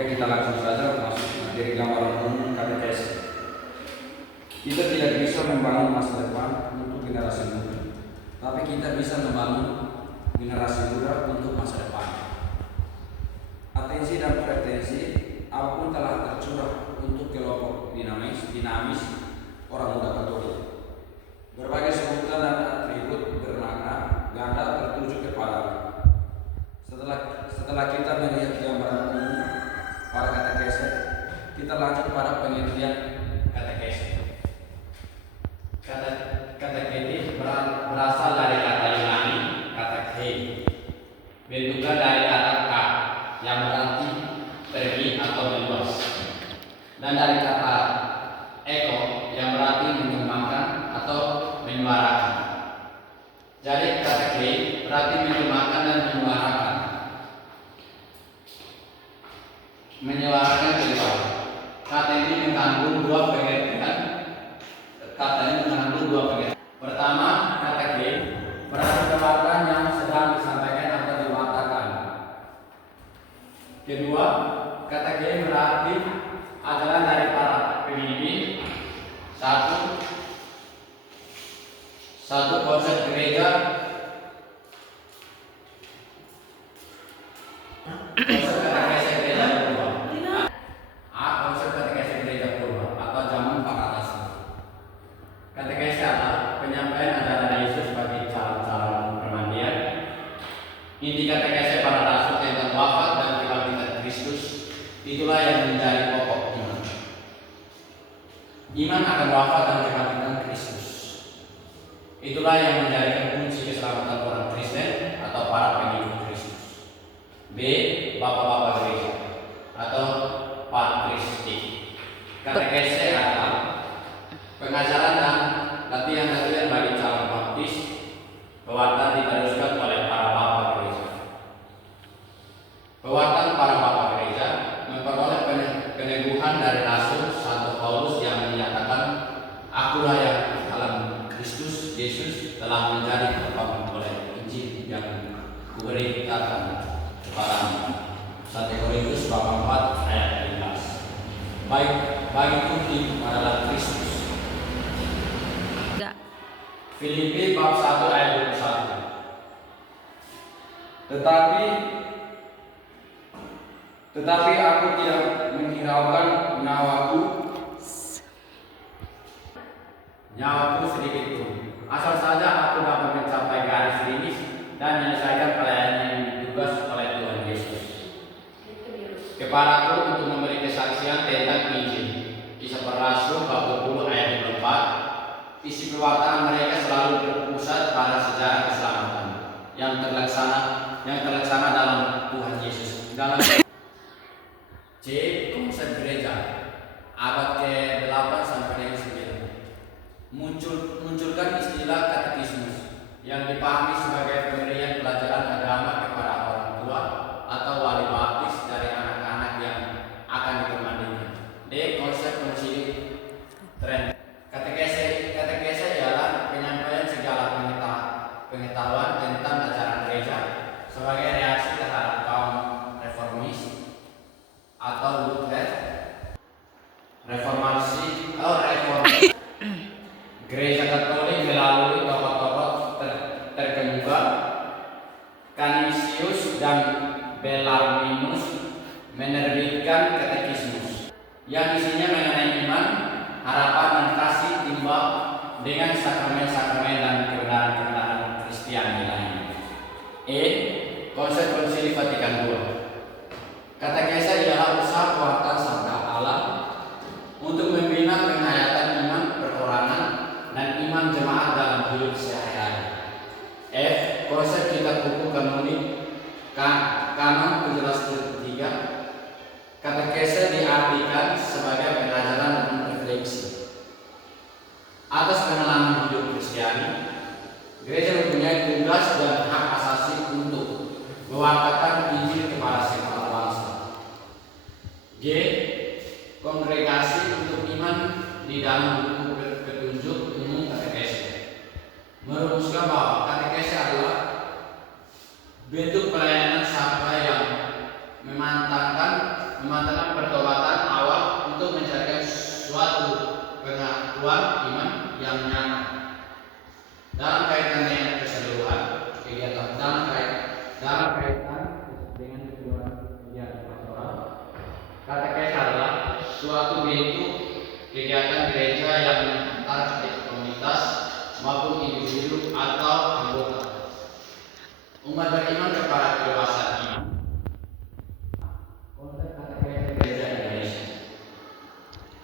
Oke, kita langsung saja masuk materi gambaran umum katekese. Kita tidak bisa membangun masa depan untuk generasi muda, tapi kita bisa membangun generasi muda untuk masa depan. Atensi dan pretensi apapun telah tercurah untuk kelompok dinamis orang muda Katolik. Berbagai sebutan dan atribut bermakna ganda tertuju kepada. Setelah kita melihat gambaran umum para katekese, kita lanjut pada pengertian katekese. Katekese berasal dari kata Yunani katekhe, bentuknya dari kata ka yang berarti pergi atau meluas, dan dari kata eko yang berarti mengembangkan atau menyuarakan. Jadi katekhe berarti mengembangkan dan menyuarakan keluar. Kata ini mengandung dua pengertian. Pertama, katekhe berarti kewartaan yang sedang disampaikan atau diwartakan. Kedua, katekhe berarti ajaran dari para pemimpin. Satu konsep gereja. Konsep katekese gereja purba. Konsep katekese gereja purba atau zaman para rasul. Katekese adalah penyampaian ajaran Yesus bagi calon-calon permandian. Inti katekese para rasul tentang wafat dan kebangkitan Kristus. Itulah yang menjadi pokok iman. Iman akan wafat dan kebangkitan Kristus. Itulah yang menjadi kunci keselamatan orang Kristen atau para pengikut Kristus. B. Bapak-bapak gereja atau patristik. Katekese adalah pengajaran dan latihan-latihan bagi calon baptis. Pewartaan diteruskan oleh para bapak gereja. Pewartaan para bapak gereja memperoleh peneguhan dari Rasul Santo Paulus yang menyatakan, "Akulah yang dalam Kristus Yesus telah menjadi terbangun oleh Injil yang kuberitakan kepadamu." 1 Korintus bab 4 ayat 15. Baik bagiku hidup adalah Kristus. Filipi bab 1 ayat 21. Tetapi aku tidak menghiraukan nyawaku sedikit pun. Asal saja aku dapat mencapai garis finish dan menyelesaikan pelayanan yang ditugas oleh Tuhan Yesus kepadaku untuk memberi kesaksian tentang Injil. Kisah Para Rasul bab 20 ayat 24. Isi pewartaan mereka selalu berpusat pada sejarah keselamatan yang terlaksana dalam Tuhan Yesus. Dalam C. Konsep gereja abad ke-8 sampai 9 munculkan istilah katekismus yang dipahami sebagai pemberian pelajaran agama kepada orang tua atau wali baptis dari anak-anak yang akan dipermandikan. D. Konsep konsili tren. Katekese ialah penyampaian segala pengetahuan tentang ajaran gereja sebagai reaksi terhadap kaum reformis atau Luther, reformasi atau reformasi. Gereja Katolik melalui tokoh-tokoh terkemuka Canisius dan Bellarminus menerbitkan katekismus yang isinya mengenai iman, harapan dan kasih timbal dengan sakramen-sakramen dan kebenaran-kebenaran Kristiani lainnya. E. Konsep Konsili Vatikan II. Katekese ialah usaha pewartaan sabda Allah untuk membina penghayatan iman perorangan dan iman jemaat dalam hidup sehari-hari. F. Konsep kitab buku kanonik Kanon 17:3. Katekese diartikan sebagai pengajaran dan refleksi atas pengalaman hidup Kristiani. Gereja mempunyai tugas dan hak asasi untuk mewartakan Injil kepada segala bangsa. G. Kongregasi untuk iman di dalam buku petunjuk umum katekese merumuskan bahwa katekese adalah bentuk pelayanan sabda yang memantapkan memantapkan pertobatan awal untuk mencarikan suatu pengakuan iman yang nyata. Dalam kaitan dengan keseluruhan kegiatan dalam kaitan dengan keseluruhan kegiatan pastoral, katekes adalah suatu bentuk kegiatan gereja yang mengantar komunitas maupun individu atau anggota umat beriman kepada kedewasaan iman. Konsep katekes gereja Indonesia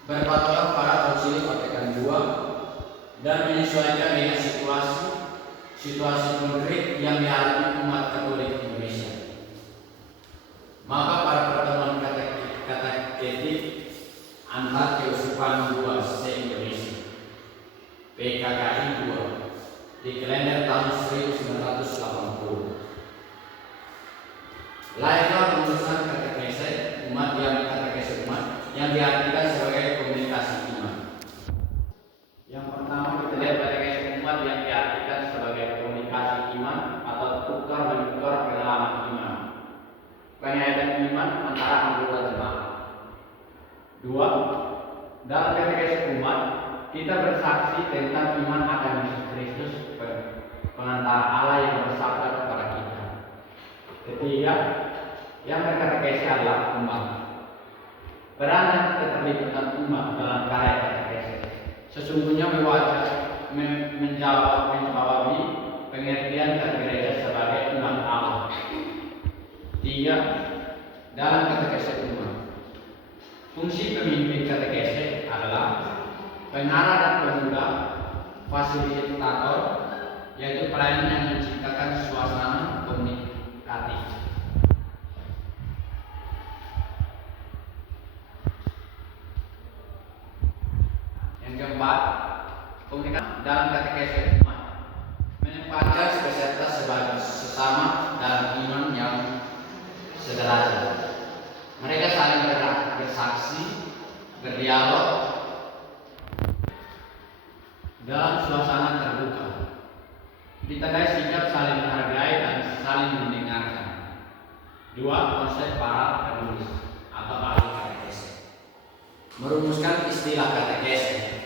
berpatokan pada Konsili Vatikan II dan menyesuaikan dengan situasi konkret yang dialami umat Katolik Indonesia. Maka pada pertemuan kateketik antar keuskupan II se-Indonesia PKKI II di kalender tahun 1980, lahirlah rumusan katekese umat yang diartikan sebagai komunikasi iman. Yang pertama kita lihat katekese umat yang diartikan sebagai komunikasi iman atau tukar menukar pengalaman iman, penyataan iman antara anggota jemaat. 2. Dalam katekese umat kita bersaksi tentang iman akan Yesus Kristus, pengantara Allah yang bersabda kepada kita. 3. Yang berkatekese adalah umat. Peran dan keterlibatan umat dalam karya katekese sesungguhnya menjawabi pengertian gereja sebagai umat Allah. 3. Dalam katekese umat, fungsi pemimpin katekese adalah pengarah dan pemuda, fasilitator, yaitu pelayan yang menciptakan suasana komunikatif. Yang keempat, komunikasi dalam katekese umat menempatkan peserta sebagai sesama dalam iman yang sederajat. Mereka saling bersaksi, berdialog dalam suasana terbuka, ditandai sikap saling menghargai dan saling mendengarkan. 2. Konsep para penulis atau ahli katekese merumuskan istilah katekese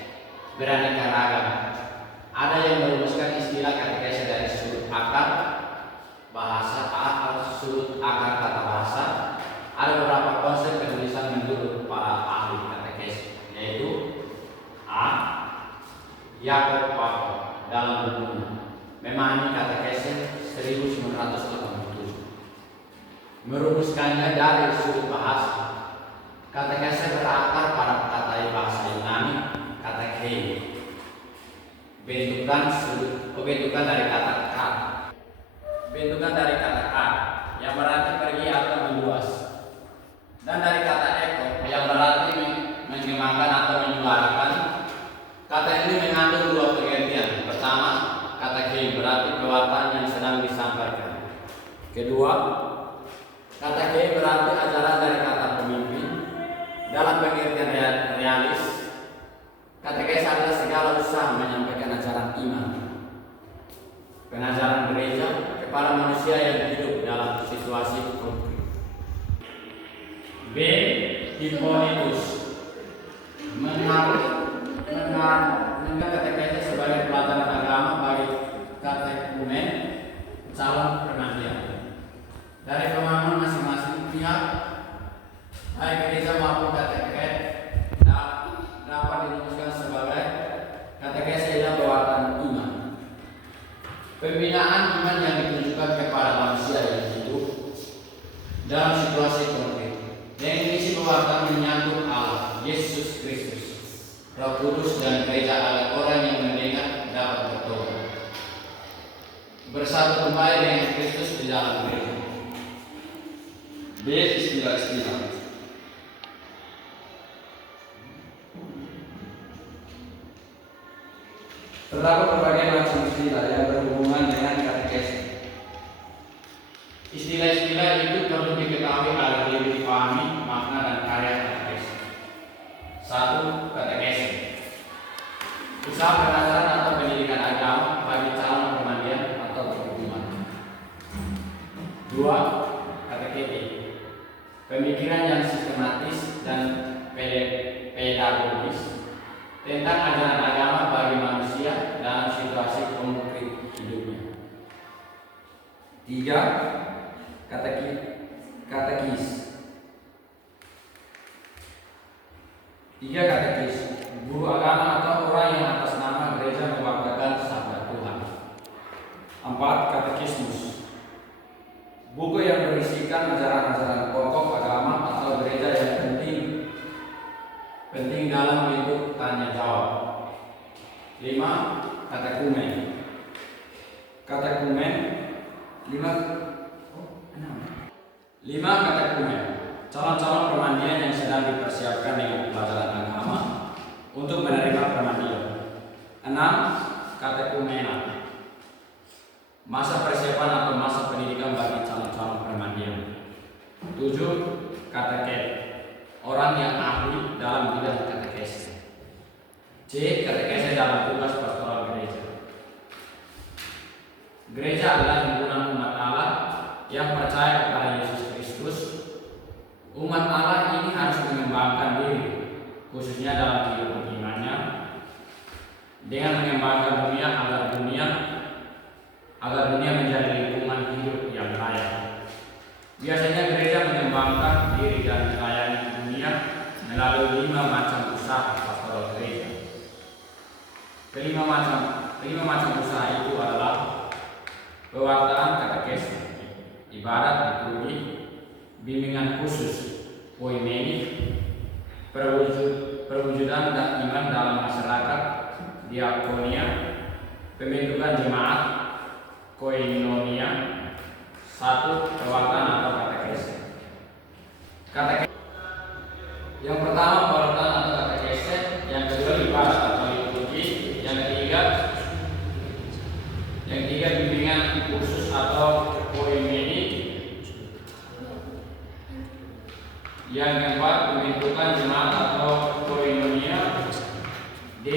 beraneka ragam. Ada yang merumuskan istilah katekese dari sudut akar bahasa atau sudut akar kata bahasa. Ada beberapa konsep penulisan menurut para ahli katekese, yaitu A. Yakob Paco dalam bukunya Memahami Katekese 1987 merumuskannya dari sudut bahasa. Katekese berakar pada kata bahasa Yunani katekhe, bentukan dari kata kat, yang berarti pergi atau meluas, dan dari kata eko yang berarti mengembangkan atau menyuarakan. Kata ini mengandung dua pengertian. Pertama, kata kei berarti pewartaan yang sedang disampaikan. Kedua, kata kei berarti ajaran dari kata pemimpin. Dalam pengertian realis, katekese adalah segala usaha menyampaikan ajaran iman, pengajaran gereja kepada manusia yang hidup dalam situasi konkret. B. Hippolytus katekese sebagai pelajaran agama bagi katekumen calon remaja. Dari pemahaman masing-masing pihak, baik gereja maupun kateket dapat dirumuskan sebagai katekese yang pewartaan iman, pembinaan iman yang ditunjukkan kepada manusia yang hidup dalam situasi konkret. Yang misi pewartaan menyangkut Allah, Yesus Kristus, Roh Kudus dan gereja agar orang yang mendengar dapat bertobat, bersatu kembali dengan Kristus di dalam gereja. B. Istilah-istilah. Terdapat berbagai macam istilah yang berhubungan dengan katekese. Istilah-istilah itu perlu diketahui agar lebih dipahami makna dan karya katekese. 1. Katekese, usaha pengajaran atau pendidikan agama bagi calon remaja atau berhubungan. 2. Kateketik, pemikiran yang sistematis dan pedagogis tentang ajaran agama bagi manusia dalam situasi konkret hidupnya. 3. Katekis. 3. Katekis, guru agama atau orang yang atas nama gereja membawakan sabda Tuhan. 4. Katekismus, buku yang berisikan ajaran-ajaran pokok agama atau gereja yang penting dalam bentuk tanya jawab. 5. Katekumen. 5. Katekumen, calon-calon permandian yang sedang dipersiapkan dengan pelajaran agama untuk menerima permandian. 6. Katekumena, masa persiapan atau masa pendidikan bagi calon-calon permandian. 7. Kateket, orang yang ahli dalam bidang katekese. C. Katekese dalam tugas pastoral gereja. Gereja adalah himpunan umat Allah yang percaya kepada Yesus Kristus. Umat Allah ini harus mengembangkan diri, khususnya dalam kehidupan imannya, dengan mengembangkan dunia agar dunia menjadi lingkungan hidup yang layak. Biasanya gereja mengembangkan diri dan melayani dunia melalui 5 macam usaha pastoral gereja. Kelima macam usaha itu adalah pewartaan katekese, ibadat liturgi, bimbingan khusus, poimeni, perwujudan dan iman dalam masyarakat, diakonia, pembentukan jemaat, koinonia. 1. Pewartaan atau katekese. Yang pertama pewartaan atau katekese, yang kedua ibadat atau liturgi, yang ketiga bimbingan khusus atau poimeni, yang keempat pembentukan jemaat atau koinonia. D.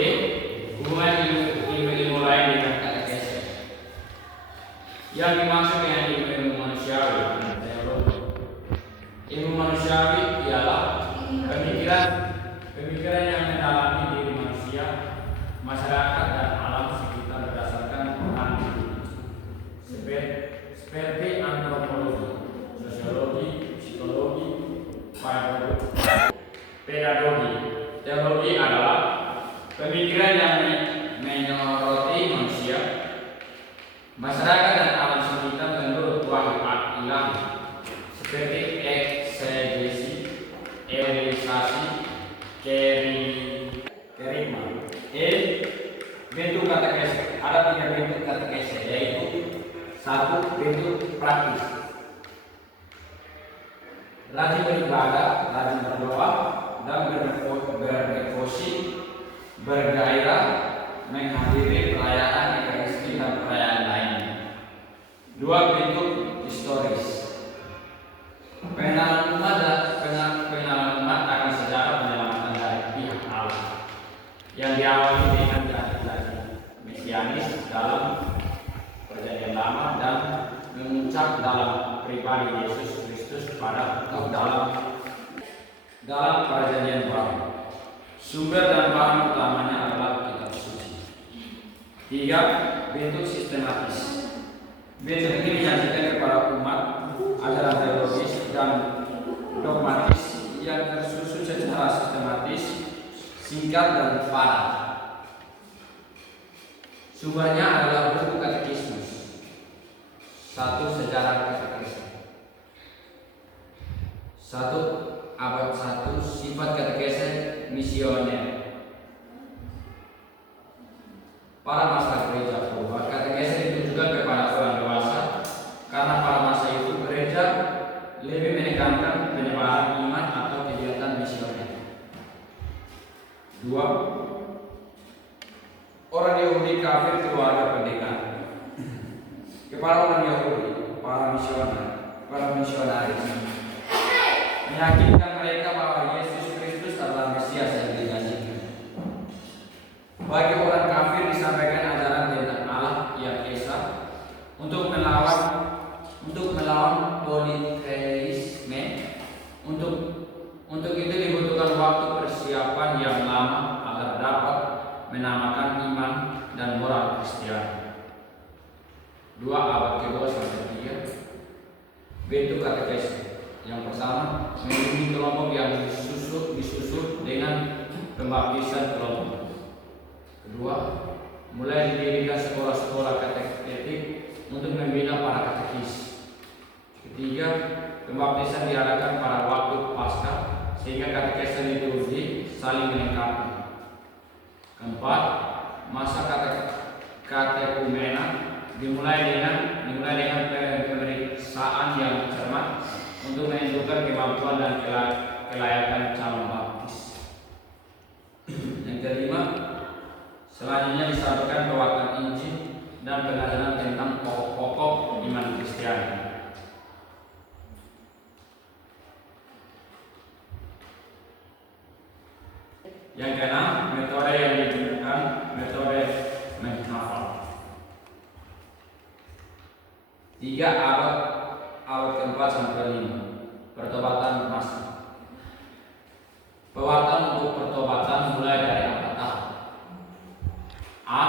Hubungan ilmu lain dengan katekese. Yang dimaksud dengan ilmu manusiawi, teologi. Ilmu manusiawi ialah pemikiran yang mendalami diri manusia, masyarakat dan alam sekitar berdasarkan pengalaman seperti antropologi, sosiologi, psikologi, pedagogi. Teologi adalah pemikiran yang menyoroti manusia, masyarakat dan alam sekitar menurut wahyu ilahi, seperti eksegesi, evangelisasi, kerigma. Bentuk katekese. Ada 3 bentuk katekese, yaitu 1. Bentuk praktis, rajin beribadah, rajin berdoa, dan berdevosi, bergairah, menghadiri perayaan Ekaristi dan perayaan lainnya. 2. Bentuk historis, pengenalan umat akan sejarah penyelamatan dari pihak Allah yang diawali dengan janji-janji mesianis dalam Perjanjian Lama dan memuncak dalam pribadi Yesus Kristus dalam Perjanjian Baru. Sumber dan bahan utamanya adalah kitab suci. 3. Bentuk sistematis. Bentuk ini menyajikan kepada umat ajaran teologis dan dogmatis yang tersusun secara sistematis, singkat dan padat. Sumbernya adalah buku katekismus. 1. Sejarah katekismus. 1. Abad 1. Sifat katekese misioner. Pada masa gereja purba, katekese ditujukan kepada orang dewasa karena pada masa itu gereja lebih menekankan penyebaran iman atau kegiatan misioner. 2. Orang Yahudi kafir keluarga pendekar. Kepada orang Yahudi, para misionaris meyakinkan mereka bahwa Yesus Kristus adalah Mesias yang dijanjikan. Bagi orang kafir disampaikan ajaran tentang Allah yang esa untuk melawan politeisme, kelompok yang disusun dengan pembaptisan kelompok. Kedua, mulai didirikan sekolah-sekolah kateketik untuk membina para katekis. Ketiga, pembaptisan diadakan pada waktu Paskah sehingga katekese liturgi saling melengkapi. Keempat, masa katekumena dimulai dengan pemeriksaan yang cermat untuk menentukan kemampuan dan kelayakan calon baptis. Yang kelima, selanjutnya disampaikan pewartaan Injil dan pengajaran tentang pokok-pokok iman Kristiani. Yang keenam, metode yang digunakan metode menghafal. 3 abad keempat sampai 5 pertobatan masal. Pewartaan untuk pertobatan mulai dari tahap. A.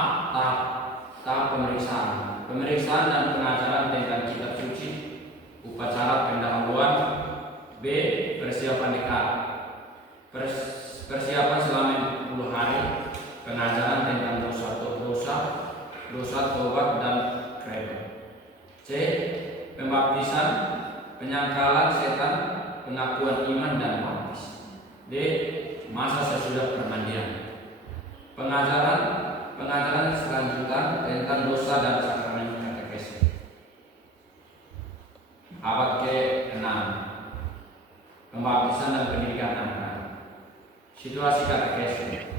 Tahap pemeriksaan dan pengajaran tentang kitab suci, upacara pendahuluan. B. Persiapan dekat, persiapan selama 10 hari, pengajaran tentang dosa, tobat dan kredo. C. Pembaptisan, penyangkalan setan, pengakuan iman dan baptis. D. Masa sesudah permandian, pengajaran selanjutan tentang dosa dan sakramen katekese. Abad ke-6, pembaptisan dan pendidikan anak-anak. Situasi katekese.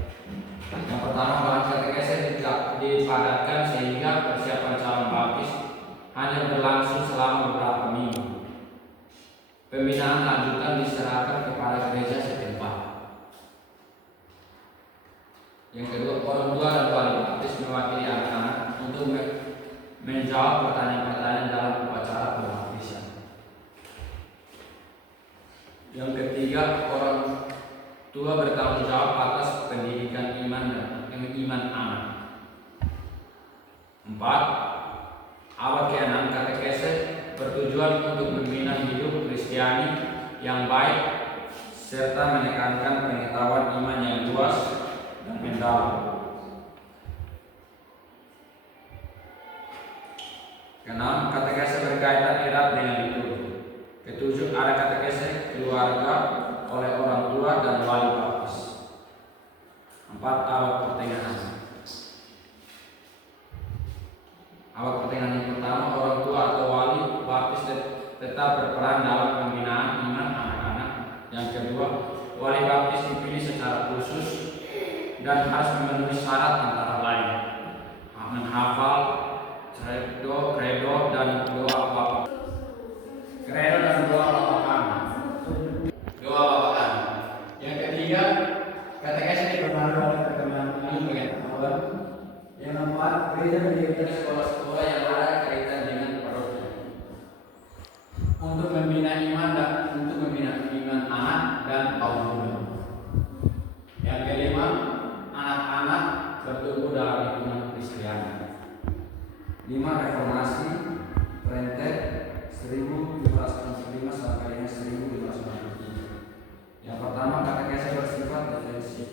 Yang pertama, bahan katekese dipadatkan sehingga persiapan calon baptis hanya berlangsung selama beberapa minggu. Pembinaan lanjutan diserahkan kepada gereja setempat. Yang kedua, orang tua dan wali baptis mewakili anak-anak untuk menjawab pertanyaan-pertanyaan dalam upacara pembaptisan. Yang ketiga, orang tua bertanggung jawab atas pendidikan iman anak. 4. Abad ke-6, katekese bertujuan untuk membina hidup Kristiani yang baik serta menekankan pengetahuan iman yang luas dan mendalam. Keenam, katekese berkaitan erat dengan liturgi. Ketujuh, ada katekese keluarga oleh orang tua dan wali baptis. 4. Abad pertengahan. Abad pertengahan yang pertama, orang tua atau wali baptis tetap berperan dalam pembinaan iman anak-anak. Yang kedua, wali baptis dipilih secara khusus dan harus memenuhi syarat antara lain menghafal kredo dan doa bapak. Kredo dan doa bapakan. Yang ketiga, katekese dipengaruhi oleh perkembangan pengetahuan. Yang keempat, gereja mendirikan sekolah-sekolah yang ada kaitan dengan paroki untuk membina iman anak dan kaum muda. Yang kelima, anak-anak bertumbuh dalam lingkungan Kristiani. 5. Reformasi Trente 1545 sampai dengan 1553. Yang pertama, katekese bersifat defensif.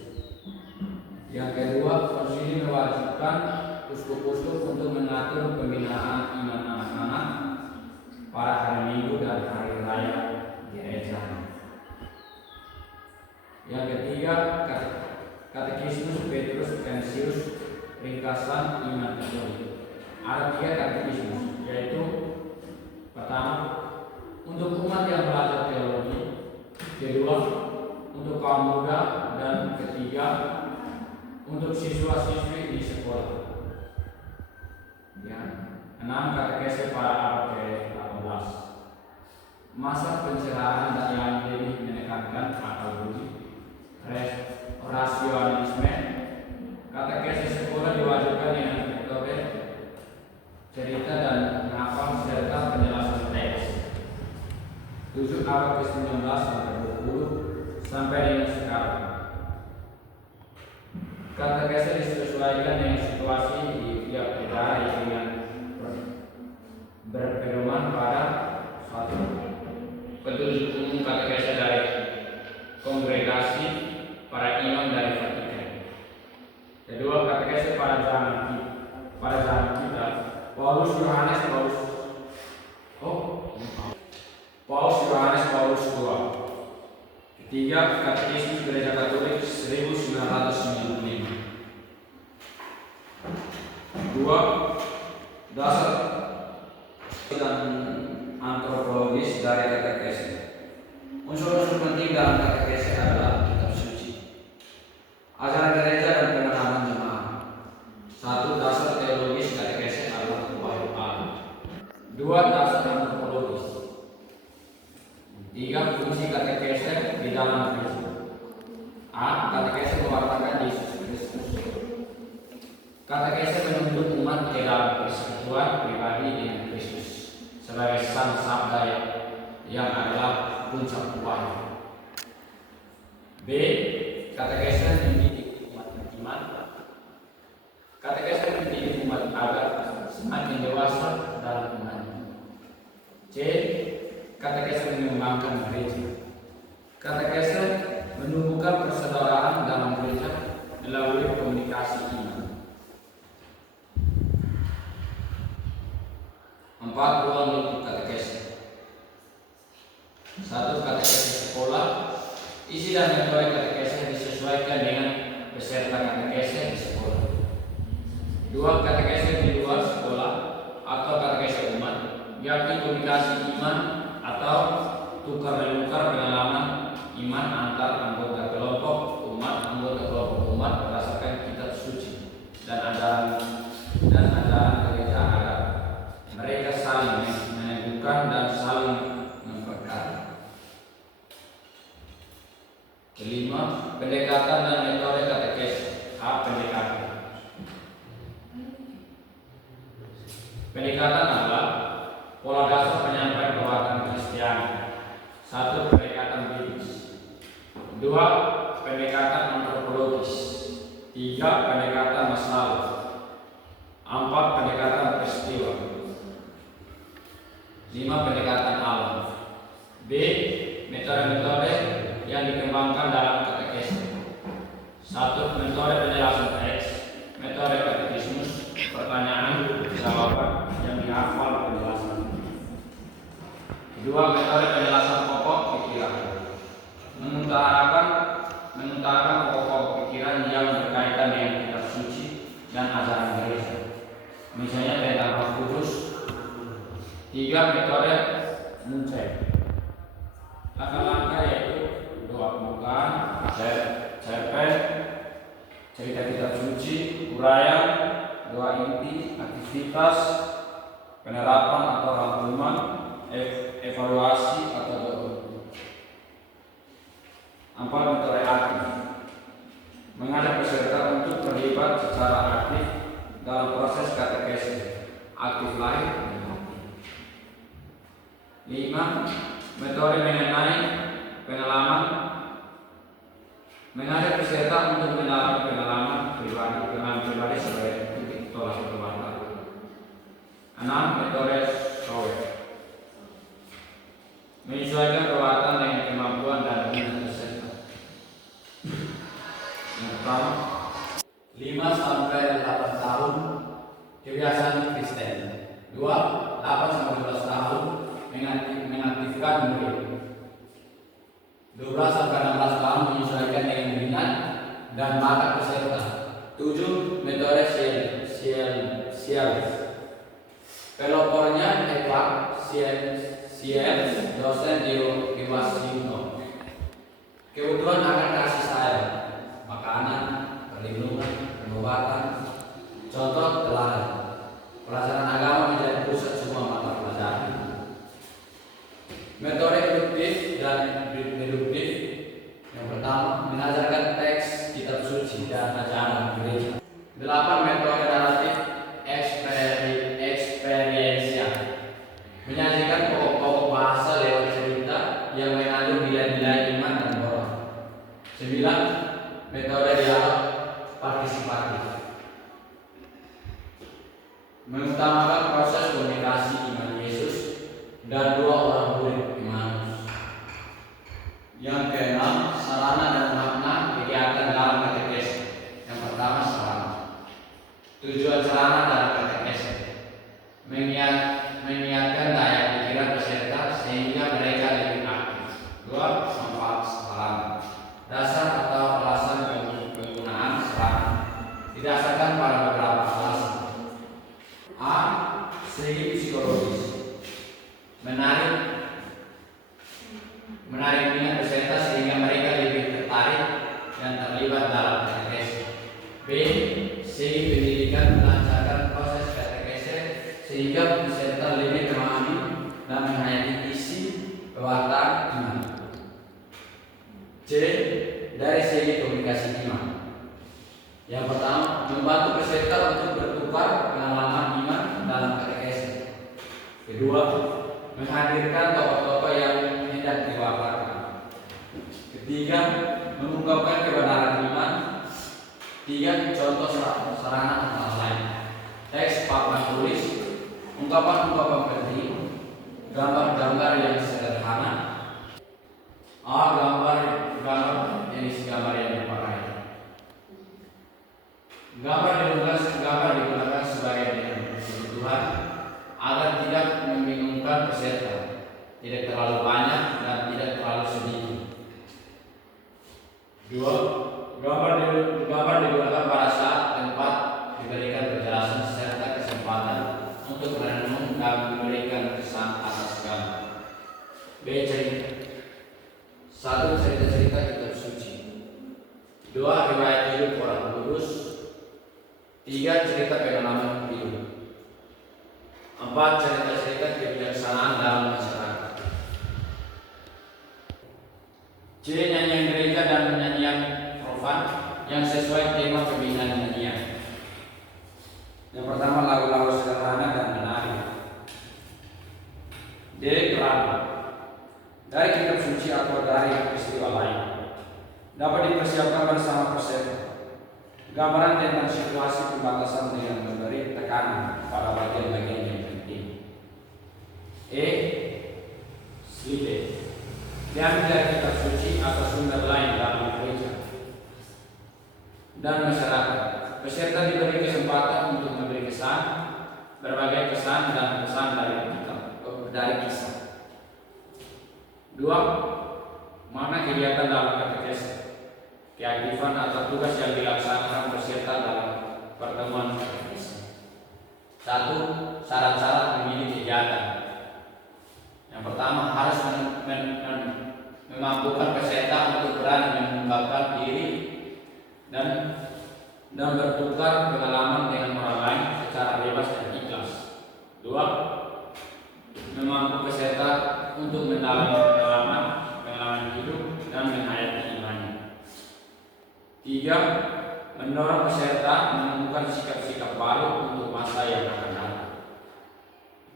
Yang kedua, konsili mewajibkan uskup-uskup untuk mengatur pembinaan iman anak-anak pada hari Minggu dan hari raya gereja. Yang ketiga, katekismus Petrus Canisius, ringkasan iman Katolik. Ada 3 katekismus, yaitu pertama, untuk umat yang belajar teologi. Kedua, untuk kaum muda. Dan ketiga, untuk siswa-siswi di sekolah. 6. Katekese pada abad ke-18. Masa pencerahan dan yang lebih menekankan akal budi, rasionalisme. Katekese sekolah diwajibkan dengan metode cerita dan menghafal serta penjelasan teks. 7. Abad ke-19 sampai 20 sampai dengan sekarang. Katekese disesuaikan dengan situasi di tiap negara dengan berpedoman pada suatu petunjuk umum katekese dari 3. Katekismus Gereja Katolik 1995. 2. Dasar dan antropologis dari katekese. Unsur-unsur penting dalam katekese adalah kitab suci, ajaran gereja dan pengalaman jemaat. 1. Dasar teologis katekese adalah wahyu Allah. 2. Dasar antropologis. 3. Fungsi katekese di dalam Kristus. A. Katekese mewartakan Yesus Kristus. Katekese menuntut umat ke dalam persekutuan pribadi dengan Kristus sebagai sang sabda yang adalah puncak wahyu. B. Katekese mendidik umat beriman. Katekese mendidik umat agar semakin dewasa dalam imannya. C. Katekese mengembangkan gereja. Katekese menumbuhkan persaudaraan dalam gereja melalui komunikasi iman. 4. Ruang lingkup katekese. 1. Katekese sekolah. Isi dan metode katekese disesuaikan dengan peserta katekese di sekolah. 2. Katekese di luar sekolah atau katekese umat, yakni komunikasi iman atau tukar-menukar pengalaman iman antar anggota kelompok umat berdasarkan kitab suci dan ajaran gereja agar mereka saling meneguhkan dan saling memperkaya. 5. Pendekatan dan metode katekese. A. Pendekatan. Pendekatan adalah pola dasar penyampaian perwakilan Kristiani. 1. Pendekatan biblis. 2. Pendekatan antropologis. 3. Pendekatan masalah. 4. Pendekatan peristiwa. 5. Pendekatan alam. B. Metode-metode yang dikembangkan dalam katekese. 1. Metode penjelasan teks, metode katekismus, pertanyaan, jawaban yang dihafal penjelasan. 2. Metode penjelasan pokok pikiran, mengutarakan pokok pikiran yang berkaitan dengan kitab suci dan ajaran gereja, misalnya tentang Roh Kudus. 3. Metode mencek, langkah-langkah yaitu doa pembukaan, cerpen, cerita kitab suci, uraian, doa inti, aktivitas, penerapan atau rangkuman, evaluasi atau doa. 4. Metode aktif, mengajak peserta untuk terlibat secara aktif dalam proses katekese, aktif lahir dan mati. 5. Metode mengenai pengalaman, mengajak peserta untuk mendapat pengalaman pribadi sebagai titik tolak kebanggaan. 6. Metode SOE, menyesuaikan perbuatan dengan kemampuan dan minat peserta. Yang pertama, 5 sampai 8 tahun kebiasaan Kristen. 2. 8 sampai 12 tahun mengaktifkan murid. 12 sampai 16 tahun menyesuaikan dengan minat dan bakat peserta. 7. Metode Sialis. Pelopornya Eva Sialis, dosen di Washington. Kebutuhan akan kasih sayang, makanan, perlindungan, pengobatan. Contoh teladan, pelajaran agama menjadi pusat semua mata pelajaran. Metode induktif dan deduktif. Yang pertama, mengajarkan teks kitab suci dan ajaran gereja. 8. Metode naratif eksperiensial, menyajikan pokok-pokok bahasa lewat cerita yang mengandung nilai-nilai iman dan moral. 9. Metode dialog partisipatif, mengutamakan proses komunikasi iman Yesus dan 2 orang murid Emmaus. Yang ke-6, sarana dan makna kegiatan dalam katekese. Yang pertama, sarana. Tujuan sarana dalam katekese mengingatkan daya pikiran peserta sehingga mereka lebih aktif. 2. Manfaat sarana. Ketiga, peserta lebih memahami dan menghayati isi pewartaan iman. C. Dari segi komunikasi iman. Yang pertama, membantu peserta untuk bertukar pengalaman iman dalam katekese. Kedua, menghadirkan tokoh-tokoh yang hendak diwakilkan. Ketiga, mengungkapkan kebenaran iman. Tiga, contoh sarana antara lain: teks, papan tulis, ungkapan-ungkapan penting, gambar-gambar yang sederhana. A. Gambar jenis gambar yang dipakai. Gambar digunakan sebagai kebutuhan agar tidak membingungkan peserta, tidak terlalu banyak dan tidak terlalu sedikit. Dua, gambar digunakan pada saat tempat diberikan penjelasan serta kesempatan untuk merenung dan memberikan kesan atas gambar. B. Cerita. 1. Cerita-cerita kitab suci. 2. Riwayat hidup orang kudus. 3. Cerita pengalaman hidup. 4. Cerita-cerita kebijaksanaan dalam masyarakat. C. Nyanyian gereja dan nyanyian profan yang sesuai tema pembinaan nyanyian. Yang pertama, lagu-lagu sederhana dan menarik. D. Drama. Dari kitab suci atau dari peristiwa lain. Dapat dipersiapkan bersama peserta. Gambaran tentang situasi pembatasan dengan memberi tekanan pada bagian-bagian yang penting. E. Slide. Diambil dari kitab suci atau sumber lain dalam gereja dan masyarakat. Peserta diberi kesempatan untuk memberi kesan, berbagai kesan dan pesan dari kisah. 2. Makna kegiatan dalam katekese. Keaktifan atau tugas yang dilaksanakan peserta dalam pertemuan katekese. 1. Syarat-syarat memilih kegiatan. Yang pertama, harus memampukan peserta untuk berani mengungkapkan diri dan bertukar pengalaman dengan orang lain secara bebas dan ikhlas. 2. Memampu peserta untuk mendalami pengalaman hidup dan menghayati imannya. 3. Mendorong peserta menemukan sikap-sikap baru untuk masa yang akan datang.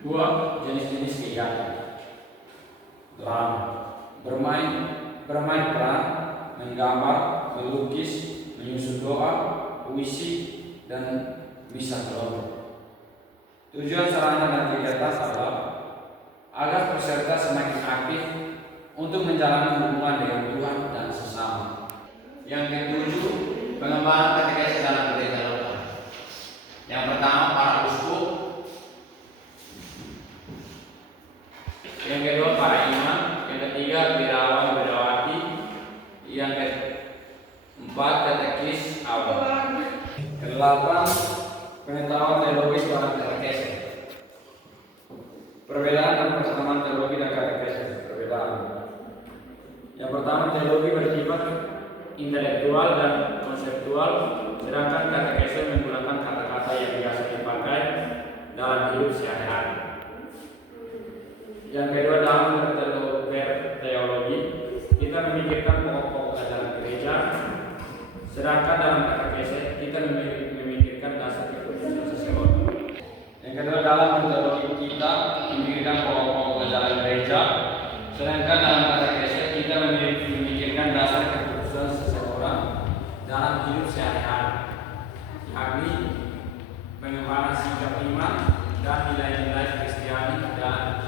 2. Jenis-jenis kegiatan. Drama. Bermain peran, menggambar, melukis, menyusun doa, puisi, dan misa kelompok. Tujuan sarana dan kegiatan adalah agar peserta semakin aktif untuk menjalani hubungan dengan Tuhan dan sesama. Yang ketujuh, pengembangan katekese dalam gereja lokal. Yang pertama, para uskup. Yang kedua, para imam. Yang ketiga, birawati. Yang keempat, katekis awal. Kedelapan, pengetahuan teologis dalam katekese. Perbedaan dan persamaan teologi dan katekese. Perbedaan. Yang pertama, teologi bersifat intelektual dan konseptual, sedangkan katekese menggunakan kata-kata yang biasa dipakai dalam hidup sehari-hari. Yang kedua, dalam teologi kita memikirkan pokok-pokok ajaran gereja, sedangkan dalam katekese kita memikirkan dasar keputusan seseorang. Yang kedua, dalam teologi kita memikirkan pokok-pokok ajaran gereja, sedangkan dalam katekese kita memikirkan dasar keputusan seseorang dalam hidup sehari-hari, yakni pengembangan sikap iman dan nilai-nilai Kristiani dan